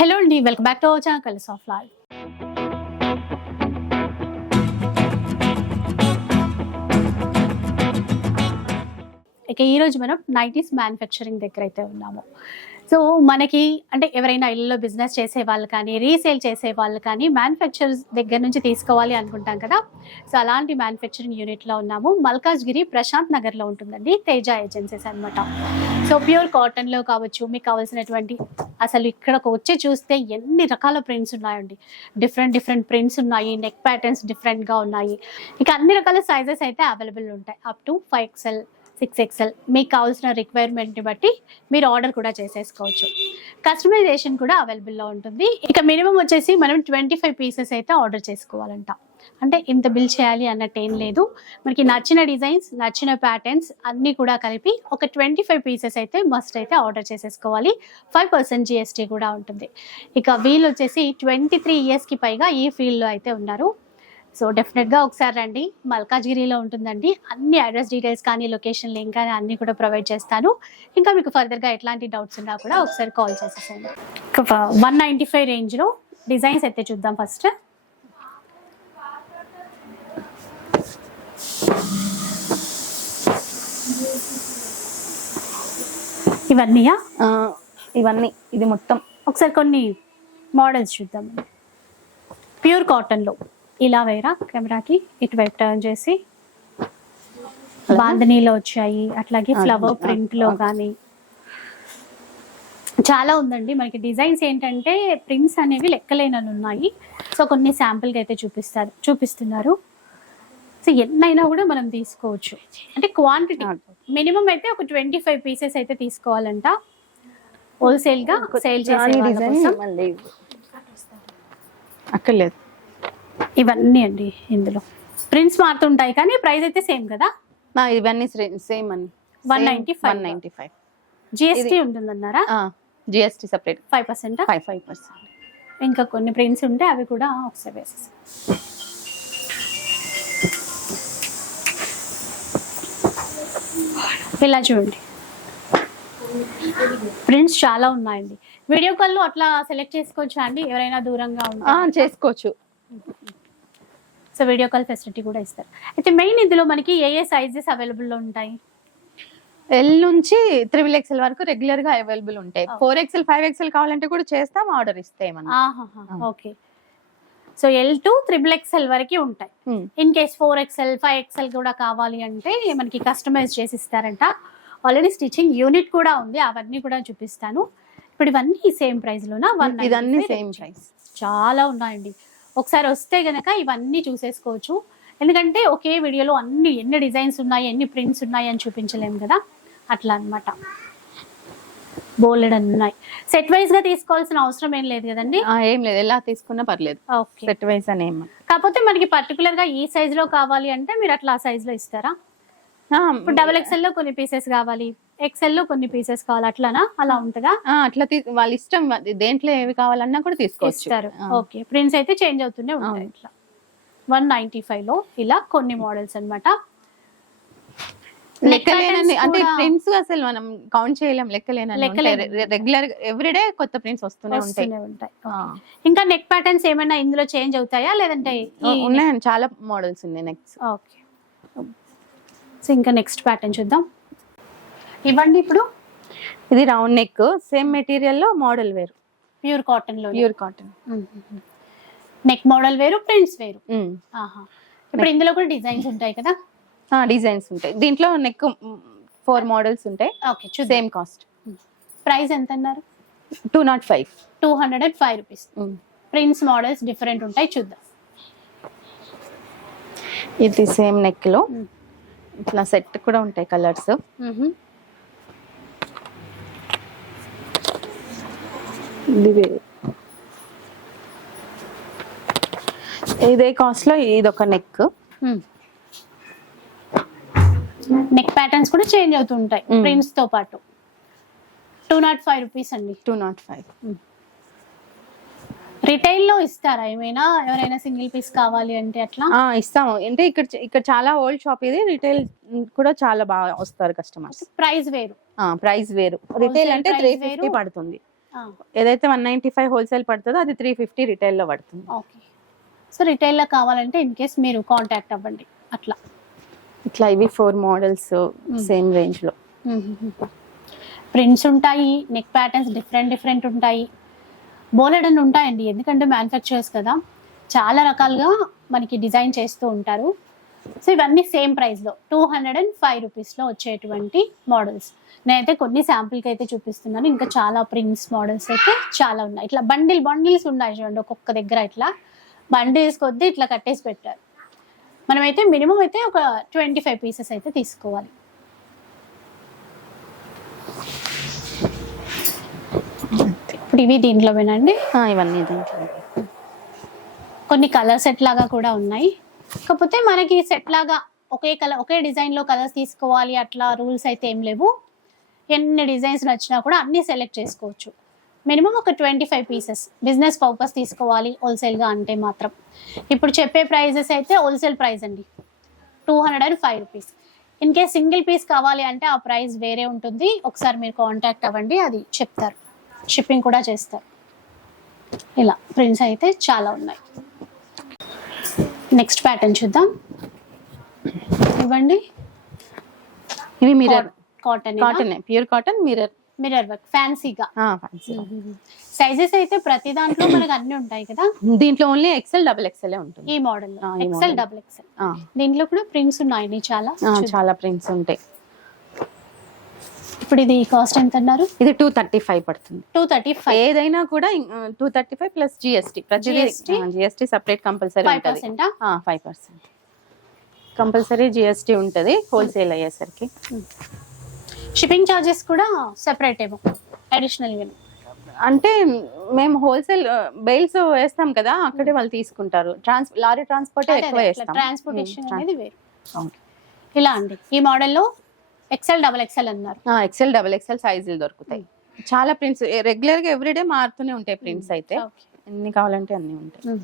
Hello అండి welcome back to Oja colours of life ఇక ఈ రోజు మనం నైటీస్ మ్యానుఫ్యాక్చరింగ్ దగ్గర అయితే ఉన్నాము. సో మనకి అంటే ఎవరైనా ఇల్లులో బిజినెస్ చేసే వాళ్ళు కానీ రీసేల్ చేసే వాళ్ళు కానీ మ్యానుఫ్యాక్చర్స్ దగ్గర నుంచి తీసుకోవాలి అనుకుంటాం కదా. సో అలాంటి మ్యానుఫ్యాక్చరింగ్ యూనిట్లో ఉన్నాము. మల్కాజ్గిరి ప్రశాంత్ నగర్లో ఉంటుందండి తేజ ఏజెన్సీస్ అన్నమాట. సో ప్యూర్ కాటన్లో కావచ్చు మీకు కావాల్సినటువంటి అసలు ఇక్కడకు వచ్చి చూస్తే ఎన్ని రకాల ప్రింట్స్ ఉన్నాయండి. డిఫరెంట్ డిఫరెంట్ ప్రింట్స్ ఉన్నాయి నెక్ ప్యాటర్న్స్ డిఫరెంట్గా ఉన్నాయి. ఇక అన్ని రకాల సైజెస్ అయితే అవైలబుల్ ఉంటాయి. Up to five XL six XL మీకు కావాల్సిన రిక్వైర్మెంట్ని బట్టి మీరు ఆర్డర్ కూడా చేసేసుకోవచ్చు. కస్టమైజేషన్ కూడా అవైలబుల్లో ఉంటుంది. ఇక మినిమం వచ్చేసి మనం ట్వంటీ ఫైవ్ పీసెస్ అయితే ఆర్డర్ చేసుకోవాలంట. అంటే ఇంత బిల్ చేయాలి అన్నట్టు ఏం లేదు. మనకి నచ్చిన డిజైన్స్ నచ్చిన ప్యాటర్న్స్ అన్నీ కూడా కలిపి ఒక ట్వంటీ ఫైవ్ పీసెస్ అయితే మస్ట్ అయితే ఆర్డర్ చేసేసుకోవాలి. ఫైవ్ పర్సెంట్ జిఎస్టీ కూడా ఉంటుంది. ఇక వీళ్ళు వచ్చేసి ట్వంటీ త్రీ ఇయర్స్కి పైగా ఈ ఫీల్డ్లో అయితే ఉన్నారు. సో డెఫినెట్గా ఒకసారి రండి. మల్కాజ్గిరిలో ఉంటుందండి. అన్ని అడ్రస్ డీటెయిల్స్ కానీ లొకేషన్ లింక్ కానీ అన్నీ కూడా ప్రొవైడ్ చేస్తాను. ఇంకా మీకు ఫర్దర్గా ఎట్లాంటి డౌట్స్ ఉన్నా కూడా ఒకసారి కాల్ చేసేసండి వన్ నైంటీ ఫైవ్ రేంజ్లో డిజైన్స్ అయితే చూద్దాం ఫస్ట్ ఇవన్నీయా? ఇవన్నీ ఇది మొత్తం. ఒకసారి కొన్ని మోడల్స్ చూద్దాం. ప్యూర్ కాటన్లో. ఇలా వేరా కెమెరాకి? ఇటువైపు టర్న్ చేసి. బాంధనీలో వచ్చాయి. అట్లాగే ఫ్లవర్ ఆ, ప్రింట్లో ఆ. కానీ చాలా ఉందండి. మనకి డిజైన్స్ ఏంటంటే ప్రింట్స్ అనేవి లెక్కలేనని ఉన్నాయి. సో కొన్ని శాంపుల్గా అయితే చూపిస్తారు చూపిస్తున్నారు. సో ఎన్నైనా కూడా మనం తీసుకోవచ్చు. అంటే క్వాంటిటీ మినిమం అయితే ఒక ట్వంటీ ఫైవ్ పీసెస్ అయితే తీసుకోవాలంట. హోల్సేల్గా సేల్ చేసే అక్కర్లేదు. ఇవన్నీ అండి ఇందులో. ప్రింట్స్ మారుతుంటాయి కానీ ప్రైస్ అయితే సేమ్ కదా? నా ఇవన్నీ సేమ్ అని 195. One ninety five GST ఉంటుందన్నారా? GST separate five percent five five percent ఇంకా కొన్ని ప్రింట్స్ ఉంటే అవి కూడా ఒకసారి వేసేసి. ఇలా చూడండి. ప్రింట్స్ చాలా ఉన్నాయండి. వీడియో కాల్లో అట్లా సెలెక్ట్ చేసుకోవచ్చా అండి? ఎవరైనా దూరంగా ఉంటే? చేసుకోవచ్చు. సో వీడియో కాల్ ఫెసిలిటీ కూడా ఇస్తారు. అయితే మెయిన్ ఇందులో మనకి ఏ ఏ సైజెస్ అవైలబుల్లో ఉంటాయి? ఎల్ నుంచి త్రిబుల్ ఎక్స్ఎల్ వరకు రెగ్యులర్గా అవైలబుల్ ఉంటాయి. ఫోర్ ఎక్స్ఎల్ ఫైవ్ ఎక్స్ఎల్ కావాలంటే కూడా చేస్తాం ఆర్డర్ ఇస్తే ఏమన్నా. Okay so L to triple XL వరకు ఉంటాయి. Hmm. In case four XL five XL కూడా కావాలి అంటే మనకి కస్టమైజ్ చేసి ఇస్తారంట ఆల్రెడీ స్టిచ్చింగ్ యూనిట్ కూడా ఉంది. అవన్నీ కూడా చూపిస్తాను. ఇప్పుడు ఇవన్నీ సేమ్ ప్రైస్ లోనా? వన్ ఇదన్నీ సేమ్ ప్రైస్ చాలా ఉన్నాయండి. ఒకసారి వస్తే గనక ఇవన్నీ చూసేసుకోవచ్చు. ఎందుకంటే ఒకే వీడియోలో అన్ని ఎన్ని డిజైన్స్ ఉన్నాయి ఎన్ని ప్రింట్స్ ఉన్నాయి అని చూపించలేము కదా? అట్లా అన్నమాట. బోలెడ్ అని ఉన్నాయి. సెట్ వైజ్గా తీసుకోవాల్సిన అవసరం ఏం లేదు కదండి? ఏం లేదు. ఎలా తీసుకున్నా పర్లేదు. సెట్ వైస్ అని ఏం కాకపోతే మనకి పర్టికులర్గా ఈ సైజ్లో కావాలి అంటే మీరు అట్లా ఆ సైజ్లో ఇస్తారా? డబల్ ఎక్స్ఎల్లో కొన్ని పీసెస్ కావాలి. ఎక్స్ఎల్లో కొన్ని పీసెస్ కావాలి. అట్లానా? అలా ఉంటుందా? అట్లా వాళ్ళ ఇష్టం దేంట్లో ఏవి కావాలన్నా కూడా తీసుకోవచ్చు. ఆ. ఓకే ప్రింట్స్ అయితే చేంజ్ అవుతూనే ఉంటాయి. ఇట్లా. వన్ నైన్టీ ఫైవ్లో ఇలా కొన్ని మోడల్స్ అన్నమాట. లెక్కలేనని అంటే ప్రింట్స్ అసలు మనం కౌంట్ చేయలేం లెక్కలేని. రెగ్యులర్ ఎవ్రీడే కొత్త ప్రింట్స్ వస్తూనే ఉంటాయి. ఇంకా నెక్ ప్యాటర్న్స్ ఏమైనా ఇందులో చేంజ్ అవుతాయా? లేదంటే ఉన్నాయండి. చాలా మోడల్స్ ఉన్నాయి నెక్స్ట్ ఓకే సో ఇంకా నెక్స్ట్ ప్యాటర్న్ చూద్దాం. ఇవ్వండి ఇప్పుడు. ఇది రౌండ్ నెక్ సేమ్ మెటీరియల్లో మోడల్ వేరు. ప్యూర్ కాటన్లో ప్యూర్ కాటన్ నెక్ మోడల్ వేరు ప్రింట్స్ వేరు. ఆహా. ఇప్పుడు ఇందులో కూడా డిజైన్స్ ఉంటాయి కదా? డిజైన్స్ ఉంటాయి. దీంట్లో నెక్ ఫోర్ మోడల్స్ ఉంటాయి. ఓకే సేమ్ కాస్ట్ ప్రైస్ ఎంత అన్నారు two naught five two hundred and five rupees prints models different ఉంటాయి చూద్దాం. ఇది సేమ్ నెక్లో. ఇట్లా సెట్ కూడా ఉంటాయి కలర్స్ ఇది వేరు. ఇదే కాస్ట్లో ఇది ఒక నెక్ నెక్ ప్యాటర్న్స్ కూడా చేంజ్ అవుతుంటాయి. ప్రింట్స్తో పాటు. టూ నాట్ ఫైవ్ రూపీస్ అండి. టూ నాట్ ఫైవ్ రిటైల్లో ఇస్తారా ఏమైనా? ఎవరైనా సింగిల్ పీస్ కావాలి అంటే అట్లా? ఇస్తాము. అంటే ఇక్కడ ఇక్కడ చాలా ఓల్డ్ షాప్ ఇది రిటైల్ కూడా చాలా బాగా వస్తారు కస్టమర్స్ ప్రైస్ వేరు. ప్రైస్ వేరు. రిటైల్ అంటే త్రీ. ఫిఫ్టీ పడుతుంది. ఏదైతే వన్ నైన్టీ ఫైవ్ హోల్సేల్ పడుతుందో అది త్రీ ఫిఫ్టీ రిటైల్లో పడుతుంది. ఓకే సో రిటైల్లో కావాలంటే ఇన్ కేస్ మీరు కాంటాక్ట్ అవ్వండి. అట్లా. ఇట్లా ఇవి ఫోర్ మోడల్స్ సేమ్ రేంజ్లో. ప్రింట్స్ ఉంటాయి నెక్ ప్యాటర్న్స్ డిఫరెంట్ డిఫరెంట్ ఉంటాయి. బోలెడన్ ఉంటాయండి ఎందుకంటే మ్యానుఫ్యాక్చరర్స్ కదా. చాలా రకాలుగా మనకి డిజైన్ చేస్తూ ఉంటారు. సో ఇవన్నీ సేమ్ ప్రైస్లో టూ హండ్రెడ్ అండ్ ఫైవ్ రూపీస్లో వచ్చేటువంటి మోడల్స్ నేనైతే కొన్ని శాంపుల్కి అయితే చూపిస్తున్నాను. ఇంకా చాలా ప్రింట్స్ మోడల్స్ అయితే చాలా ఉన్నాయి. ఇట్లా బండిల్ బండిల్స్ ఉన్నాయి చూడండి ఒక్కొక్క దగ్గర ఇట్లా. బండిల్స్ కొద్దీ ఇట్లా కట్టేసి పెట్టారు. మనమైతే మినిమం అయితే ఒక ట్వంటీ ఫైవ్ పీసెస్ అయితే తీసుకోవాలి. ఇప్పుడు ఇవి దీంట్లో వినండి ఇవన్నీ దీంట్లో కొన్ని కలర్ సెట్ లాగా కూడా ఉన్నాయి. కాకపోతే మనకి సెట్ లాగా ఒకే కలర్ ఒకే డిజైన్లో కలర్స్ తీసుకోవాలి అట్లా రూల్స్ అయితే ఏం లేవు. ఎన్ని డిజైన్స్ నచ్చినా కూడా అన్ని సెలెక్ట్ చేసుకోవచ్చు. మినిమం ఒక twenty five pieces business purpose తీసుకోవాలి హోల్సేల్గా అంటే మాత్రం. ఇప్పుడు చెప్పే ప్రైజెస్ అయితే హోల్సేల్ ప్రైస్ అండి. Two hundred and five rupees. In case single piece కావాలి అంటే ఆ ప్రైస్ వేరే ఉంటుంది. ఒకసారి మీరు కాంటాక్ట్ అవ్వండి అది చెప్తారు. షిప్పింగ్ కూడా చేస్తారు. ఇలా ప్రింట్స్ అయితే చాలా ఉన్నాయి. నెక్స్ట్ ప్యాటర్న్ చూద్దాం. ఇవ్వండి. ఇవి mirror cotton cotton pure cotton mirror mirror work ఫ్యాన్సీగా. సైజెస్ అయితే ప్రతి దాంట్లో మనకు అన్ని ఉంటాయి కదా? దీంట్లో ఓన్లీ ఎక్సెల్ డబుల్ ఎక్సెల్ ఉంటుంది. ఈ మోడల్ ఎక్సెల్. డబుల్ ఎక్సెల్ దీంట్లో కూడా ప్రింట్స్ ఉన్నాయి చాలా? చాలా ప్రింట్స్ ఉంటాయి. ఇప్పుడు ఇది కాస్ట్ ఎంత అన్నారు? ఇది టూ థర్టీ ఫైవ్ పడుతుంది. టూ థర్టీ ఫైవ్ ఏదైనా కూడా two thirty five plus GST GST? GST separate compulsory ఉంటుంది. ఫైవ్ పర్సెంట్ కంపల్సరీ జిఎస్టీ ఉంటుంది హోల్సేల్ అయ్యేసరికి. షిప్పింగ్ చార్జెస్ కూడా సెపరేట్ ఏమో అడిషనల్గా అంటే మేము హోల్సేల్ బెయిల్స్ వేస్తాం కదా అక్కడే వాళ్ళు తీసుకుంటారు. ట్రాన్స్ లారీ ట్రాన్స్పోర్ట్ ఎక్కువ వేస్తాం. ట్రాన్స్పోర్టేషన్ Hmm, అనేది వేరు. ఇలా అండి. ఈ మోడల్లో ఎక్సెల్ డబల్ ఎక్సెల్ అన్నారు. ఎక్సెల్ డబుల్ ఎక్సెల్ సైజులు దొరుకుతాయి. చాలా ప్రింట్స్ రెగ్యులర్గా ఎవ్రీడే మారుతూనే ఉంటాయి ప్రింట్స్ అయితే. Okay. ఎన్ని కావాలంటే అన్ని ఉంటాయి. Hmm.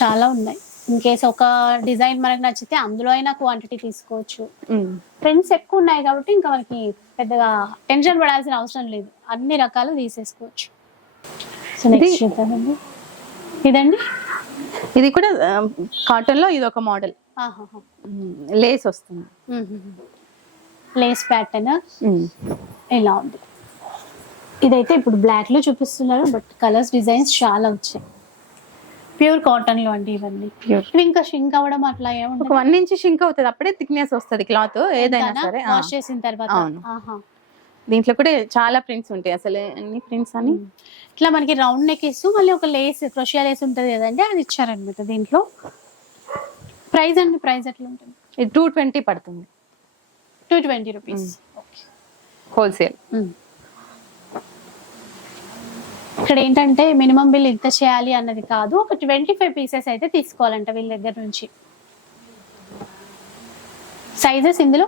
చాలా ఉన్నాయి. ఇన్ కేస్ ఒక డిజైన్ మనకు నచ్చితే అందులో అయినా క్వాంటిటీ తీసుకోవచ్చు. ఉమ్. ప్రింట్స్ ఎక్కువ ఉన్నాయి కాబట్టి ఇంకా మనకి పెద్దగా టెన్షన్ పడాల్సిన అవసరం లేదు. అన్ని రకాలు తీసేసుకోవచ్చు. సో నెక్స్ట్ ఇదండి? ఇది కూడా కాటన్లో ఇది ఒక మోడల్. లేస్ వస్తుంది. Lace pattern um. ఇలా ఉంది. ఇదైతే ఇప్పుడు బ్లాక్లో చూపిస్తున్నారు బట్ కలర్స్ డిజైన్స్ చాలా వచ్చాయి. ప్యూర్ కాటన్లో అండి ఇవన్నీ. ఇవి ఇంకా షింక్ అవ్వడం అట్లా ఒక ఏముండదు వన్ ఇంచ్ షింక్ అవుతుంది. అప్పుడే థిక్నెస్ వస్తుంది క్లాత్ ఏదైనా సరే. వాష్ చేసిన తర్వాత? అవును. దీంట్లో కూడా చాలా ప్రింట్స్ ఉంటాయి. అసలు ఎన్ని ప్రింట్స్ అని? ఇట్లా మనకి రౌండ్ నెక్ ఇస్తూ మళ్ళీ ఒక లేస్ క్రోషియా లేస్ ఉంటుంది కదండి అది ఇచ్చారనమాట దీంట్లో. ప్రైస్ అండి ప్రైస్ ఎట్లా ఉంటుంది? ఇది టూ ట్వంటీ పడుతుంది. Two twenty rupees. హోల్సేల్. ఇక్కడ ఏంటంటే మినిమం బిల్ ఇంత చేయాలి అన్నది కాదు. ఒక ట్వంటీ ఫైవ్ పీసెస్ అయితే తీసుకోవాలంట వీళ్ళ దగ్గర నుంచి. సైజెస్ ఇందులో?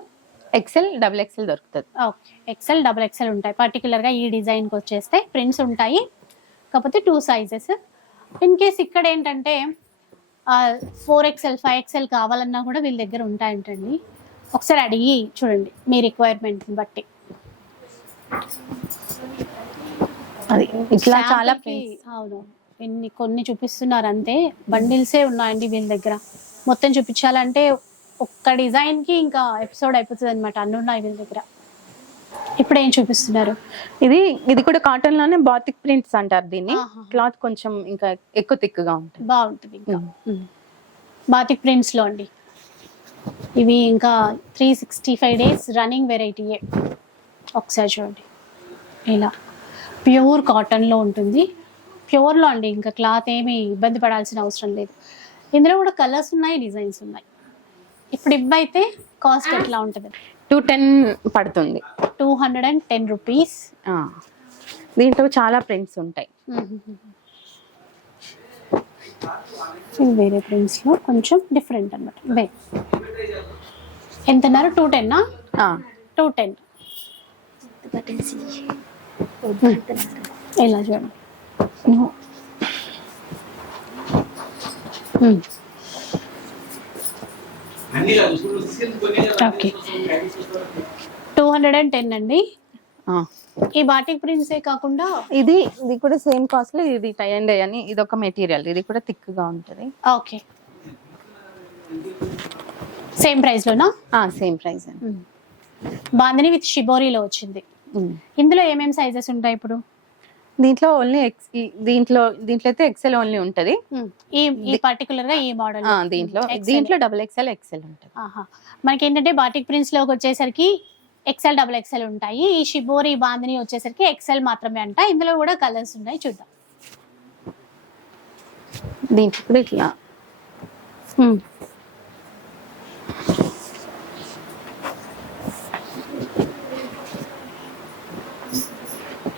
ఎక్సెల్ డబుల్ ఎక్సెల్ దొరుకుతుంది. ఓకే. ఎక్సెల్ డబుల్ ఎక్సెల్ ఉంటాయి. పర్టికులర్గా ఈ డిజైన్కి వచ్చేస్తే ప్రింట్స్ ఉంటాయి. కాకపోతే టూ సైజెస్ ఇన్ కేస్ ఇక్కడ ఏంటంటే ఫోర్ ఎక్సెల్ ఫైవ్ ఎక్సెల్ కావాలన్నా కూడా వీళ్ళ దగ్గర ఉంటాయంటండి. ఒకసారి అడిగి చూడండి మీ రిక్వైర్మెంట్ని బట్టి. అది ఇట్లా చాలా అవును. ఎన్ని కొన్ని చూపిస్తున్నారు అంతే బండిల్సే ఉన్నాయండి వీళ్ళ దగ్గర. మొత్తం చూపించాలంటే ఒక్క డిజైన్కి ఇంకా ఎపిసోడ్ అయిపోతుంది అనమాట అన్ని ఉన్నాయి వీళ్ళ దగ్గర. ఇప్పుడు ఏం చూపిస్తున్నారు? ఇది ఇది కూడా కాటన్లోనే బాతిక్ ప్రింట్స్ అంటారు దీన్ని. క్లాత్ కొంచెం ఇంకా ఎక్కువ థిక్గా ఉంటుంది. బాగుంటుంది ఇంకా. బాతిక్ ప్రింట్స్లో అండి. ఇవి ఇంకా three sixty five days running వెరైటీయే ఒకసారి చూడండి. ఇలా. ప్యూర్ కాటన్లో ఉంటుంది. ప్యూర్లో అండి ఇంకా క్లాత్ ఏమీ ఇబ్బంది పడాల్సిన అవసరం లేదు. ఇందులో కూడా కలర్స్ ఉన్నాయి డిజైన్స్ ఉన్నాయి. ఇప్పుడు ఇవైతే కాస్ట్ ఎట్లా ఉంటుంది? టూ టెన్ పడుతుంది. Two hundred and ten rupees. దీంట్లో చాలా ప్రింట్స్ ఉంటాయి. ఇవి వేరే ప్రింట్స్లో కొంచెం డిఫరెంట్ అనమాట ఇవే. ఎంత అన్నారు టూ టెన్నా. Two ten. ఇలా చూడండి. Okay. Two hundred and ten అండి. ఆ. ఈ బాటిక్ ప్రింట్సే కాకుండా ఇది ఇది కూడా సేమ్ కాస్ట్లో ఇది టై అండ్ అని ఇది ఒక మెటీరియల్. ఇది కూడా థిక్గా ఉంటది. ఓకే. సేమ్ ప్రైస్ లోనా సేమ్ ప్రైస్ బాందిని విత్ షిబోరీలో వచ్చింది. ఇందులో ఏమేమి సైజెస్ ఉంటాయి ఇప్పుడు? దీంట్లో ఓన్లీ ఎక్స్ దీంట్లో దీంట్లో అయితే ఎక్సెల్ ఓన్లీ ఉంటది. ఈ ఈ పర్టికులర్గా ఈ మోడల్ దీంట్లో. దీంట్లో డబుల్ ఎక్సెల్ ఎక్సెల్ ఉంటది. మనకి ఏంటంటే బాటిక్ ప్రింట్స్లోకి వచ్చేసరికి ఎక్సెల్ డబుల్ ఎక్సెల్ ఉంటాయి. ఈ షిబోరి బాందిని వచ్చేసరికి ఎక్సెల్ మాత్రమే అంట. ఇందులో కూడా కలర్స్ ఉన్నాయి చూద్దాం. దీంట్లో కూడా ఇట్లా.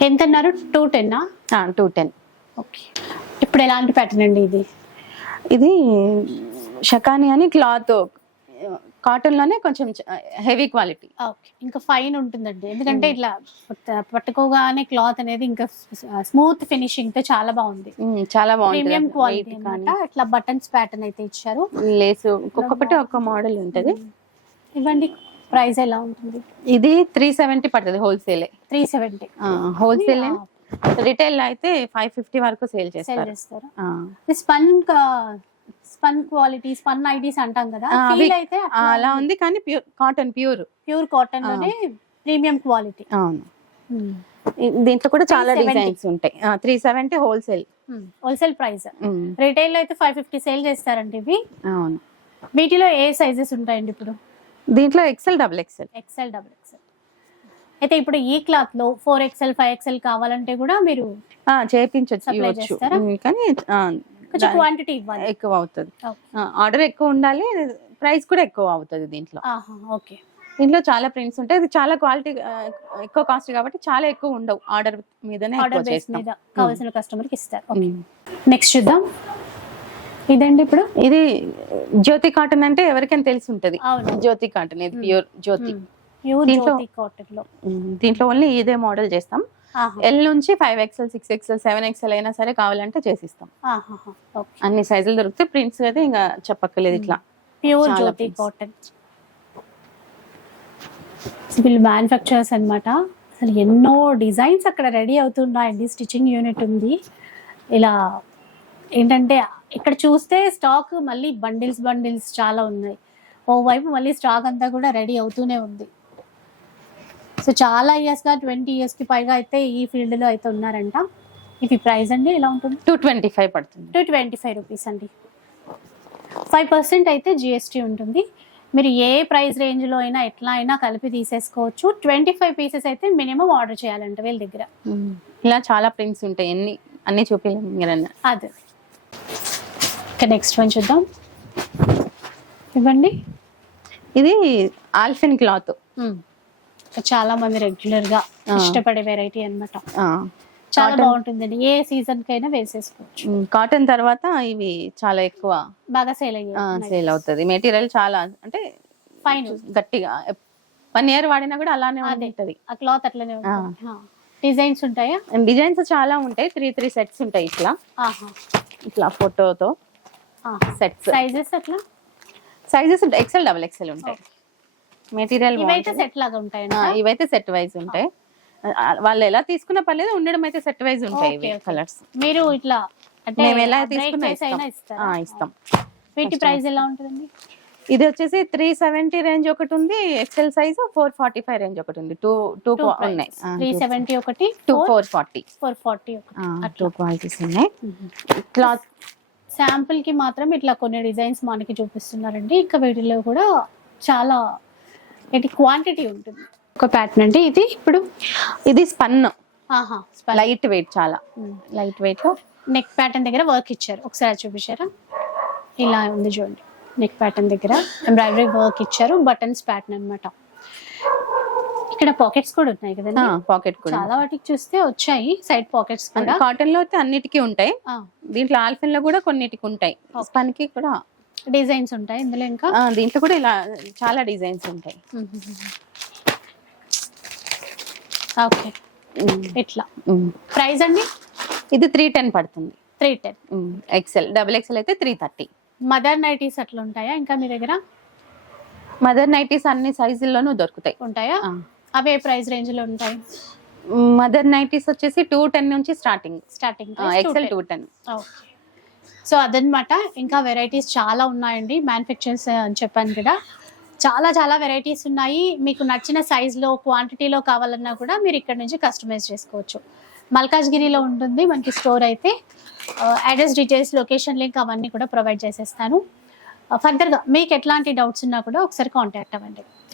ఎంత అన్నారు టూ టెన్నా టూ టెన్ ఓకే ఇప్పుడు ఎలాంటి ప్యాటర్న్ అండి ఇది? ఇది షకాని అని క్లాత్ కాటన్లోనే కొంచెం హెవీ క్వాలిటీ ఓకే. ఇంకా ఫైన్ ఉంటుందండి. ఎందుకంటే ఇట్లా పట్ట- పట్టుకోగానే క్లాత్ అనేది ఇంకా స్మూత్ ఫినిషింగ్తో చాలా బాగుంది. చాలా ప్రీమియం బాగుంటుంది క్వాలిటీ అన్నమాట. ఇట్లా బటన్స్ ప్యాటర్న్ అయితే ఇచ్చారు. లేసు ఒక్కొక్కటి ఒక్క మోడల్ ఉంటది. ఇవ్వండి. ప్రైస్ ఎలా ఉంటుంది? ఇది త్రీ సెవెంటీ పడుతుంది wholesale. Three seventy. Wholesale. Retail అయితే ఫైవ్ ఫిఫ్టీ వరకు సేల్ సేల్ చేస్తారు. స్పన్ స్పన్ క్వాలిటీ స్పన్ ఐటీస్ అంటాం కదా అయితే అలా ఉంది కానీ ప్యూర్ కాటన్ ప్యూర్. ప్యూర్ కాటన్లోనే ప్రీమియం క్వాలిటీ. అవును. దీంట్లో కూడా చాలా 370. డిజైన్స్ ఉంటాయి. Three seventy wholesale. Wholesale price. రిటైల్లో అయితే ఫైవ్ ఫిఫ్టీ సేల్ చేస్తారండి ఇవి. అవును. వీటిలో ఏ సైజెస్ ఉంటాయండి ఇప్పుడు? దీంట్లో XL double XL XL double XL అయితే ఇప్పుడు ఈ క్లాత్లో ఫోర్ ఎక్సెల్ ఫైవ్ ఎక్సెల్ కావాలంటే కూడా మీరు చేయించవచ్చు? ఉమ్, కానీ కొంచెం క్వాంటిటీ ఇవ్వాలి ఎక్కువ అవుతుంది. ఆర్డర్ ఎక్కువ ఉండాలి ప్రైస్ కూడా ఎక్కువ అవుతుంది దీంట్లో. ఓకే దీంట్లో చాలా ప్రింట్స్ ఉంటాయి. ఇది చాలా క్వాలిటీ ఎక్కువ కాస్ట్ కాబట్టి చాలా ఎక్కువ ఉండవు. ఆర్డర్ మీదనే ఆర్డర్ మీద కావాల్సిన కస్టమర్కి ఇస్తారు. నెక్స్ట్ చూద్దాం. ఇదండి ఇప్పుడు? ఇది జ్యోతి కాటన్ అంటే ఎవరికైనా తెలిసి ఉంటది. జ్యోతి కాటన్ ఇది ప్యూర్ జ్యోతి. దీంట్లో- దీంట్లో ఓన్లీ ఇదే మోడల్ చేస్తాం. ఎల్ నుంచి five XL six XL seven XL అయినా సరే కావాలంటే చేసిస్తాం. అన్ని సైజులు దొరికితే ప్రింట్స్ అయితే ఇంకా చెప్పక్కర్లేదు ఇట్లా. ప్యూర్ జ్యోతి. కాటన్. వీళ్ళు మ్యానుఫ్యాక్చరర్స్ అన్నమాట. అసలు ఎన్నో డిజైన్స్ అక్కడ రెడీ అవుతున్నాయండి. స్టిచ్చింగ్ యూనిట్ ఉంది. ఇలా ఏంటంటే ఇక్కడ చూస్తే స్టాక్ మళ్ళీ బండిల్స్ బండిల్స్ చాలా ఉన్నాయి. ఓవైపు మళ్ళీ స్టాక్ అంతా కూడా రెడీ అవుతూనే ఉంది. సో చాలా ఇయర్స్గా ట్వంటీ ఇయర్స్కి పైగా అయితే ఈ ఫీల్డ్లో అయితే ఉన్నారంట. ఇది ప్రైస్ అండి ఎలా ఉంటుంది? టూ ట్వంటీ ఫైవ్ పడుతుంది. టూ ట్వంటీ ఫైవ్ రూపీస్ అండి. ఫైవ్ పర్సెంట్ అయితే జిఎస్టీ ఉంటుంది. మీరు ఏ ప్రైస్ రేంజ్లో అయినా ఎట్లా అయినా కలిపి తీసేసుకోవచ్చు. ట్వంటీ ఫైవ్ పీసెస్ అయితే మినిమం ఆర్డర్ చేయాలంట వీళ్ళ దగ్గర. ఇలా చాలా ప్రింట్స్ ఉంటాయి. ఎన్ని అన్ని చూపించలేము మీరన్న అదే. ఇక నెక్స్ట్ వన్ చూద్దాం. ఇవ్వండి. ఇది ఆల్ఫిన్ క్లాత్. చాలా మంది రెగ్యులర్గా. ఇష్టపడే వెరైటీ అన్నమాట. చాలా. బాగుంటుందండి. ఏ సీజన్ కైనా వేసేసుకోవచ్చు. కాటన్ తర్వాత ఇవి చాలా ఎక్కువ బాగా సేల్ అయ్యాయి సేల్ అవుతుంది. మెటీరియల్ చాలా అంటే ఫైన్ గట్టిగా వన్ ఇయర్ వాడినా కూడా అలానే. ఉంటది. ఆ క్లాత్ అట్లనే డిజైన్స్ ఉంటాయా? డిజైన్స్ చాలా ఉంటాయి. త్రీ త్రీ సెట్స్ ఉంటాయి ఇట్లా. ఇట్లా ఫోటోతో సెట్స్ సైజెస్ అట్లా సైజెస్ ఉంటాయి. ఎక్సెల్ డబుల్ ఎక్సెల్ ఉంటాయి. మెటీరియల్ ఇవైతే సెట్ లాగా ఉంటాయండి ఇవైతే సెట్ వైజ్ ఉంటాయి. వాళ్ళు ఎలా తీసుకున్న పర్లేదు ఉండడం అయితే సెట్ వైజ్ ఉంటాయి ఇవి. కలర్స్ మీరు ఇట్లా అంటే మేము ఎలా తీసుకున్నా ఇస్తాం. వీటి ప్రైస్ ఎలా ఉంటుందండి? ఇది వచ్చేసి త్రీ సెవెంటీ రేంజ్ ఒకటి ఉంది. XL size four forty five range ఒకటి ఉంది. టూ టూ ఉన్నాయి. త్రీ సెవెంటీ ఒకటి two four forty four forty two qualities ఉన్నాయి. క్లాత్ శాంపుల్కి మాత్రం ఇట్లా కొన్ని డిజైన్స్ మనకి చూపిస్తున్నారండి. ఇంకా వీటిలో కూడా చాలా ఏంటి క్వాంటిటీ ఉంటుంది. ఒక ప్యాటర్న్ అండి ఇది ఇప్పుడు ఇది స్పన్. ఆహా లైట్ వెయిట్ చాలా. Light weight. నెక్ ప్యాటర్న్ దగ్గర వర్క్ ఇచ్చారు. ఒకసారి చూపించారా? ఇలా ఉంది చూడండి. నెక్ ప్యాటర్న్ దగ్గర. ఎంబ్రాయిడరీ వర్క్ ఇచ్చారు. బటన్స్ ప్యాటర్న్ అన్నమాట. ఇక్కడ పాకెట్స్ కూడా ఉన్నాయి కదండి? పాకెట్ కూడా చాలా వాటికి చూస్తే వచ్చాయి సైడ్ పాకెట్స్ కూడా. కాటన్లో అయితే అన్నిటికీ ఉంటాయి. దీంట్లో ఆల్ఫిన్లో కూడా కొన్నిటికి ఉంటాయి. స్పన్కి కూడా. డిజైన్స్ ఉంటాయి ఇందులో ఇంకా? దీంట్లో కూడా ఇలా చాలా డిజైన్స్ ఉంటాయి. ఓకే. ఇట్లా. ప్రైస్ అండి? ఇది త్రీ టెన్ పడుతుంది. Three ten XL double XL అయితే త్రీ థర్టీ మదర్ నైటీస్ అట్లా ఉంటాయా ఇంకా మీ దగ్గర? మదర్ నైటీస్ అన్ని సైజుల్లోనూ దొరుకుతాయి. ఉంటాయా. అవి ఏ ప్రైస్ రేంజ్లో ఉంటాయి. మదర్ నైటీస్ వచ్చేసి టూ టెన్ నుంచి starting. Starting XL two ten. Okay. So అదనమాట ఇంకా వెరైటీస్ చాలా ఉన్నాయండి. మ్యానుఫ్యాక్చర్స్ అని చెప్పాను కదా. చాలా చాలా వెరైటీస్ ఉన్నాయి. మీకు నచ్చిన సైజులో క్వాంటిటీలో కావాలన్నా కూడా మీరు ఇక్కడ నుంచి కస్టమైజ్ చేసుకోవచ్చు. మల్కాజ్గిరిలో ఉంటుంది మనకి స్టోర్ అయితే. అడ్రస్ డీటెయిల్స్ లొకేషన్ లింక్ అవన్నీ కూడా ప్రొవైడ్ చేసేస్తాను. ఫర్దర్గా మీకు ఎట్లాంటి డౌట్స్ ఉన్నా కూడా ఒకసారి కాంటాక్ట్ అవ్వండి.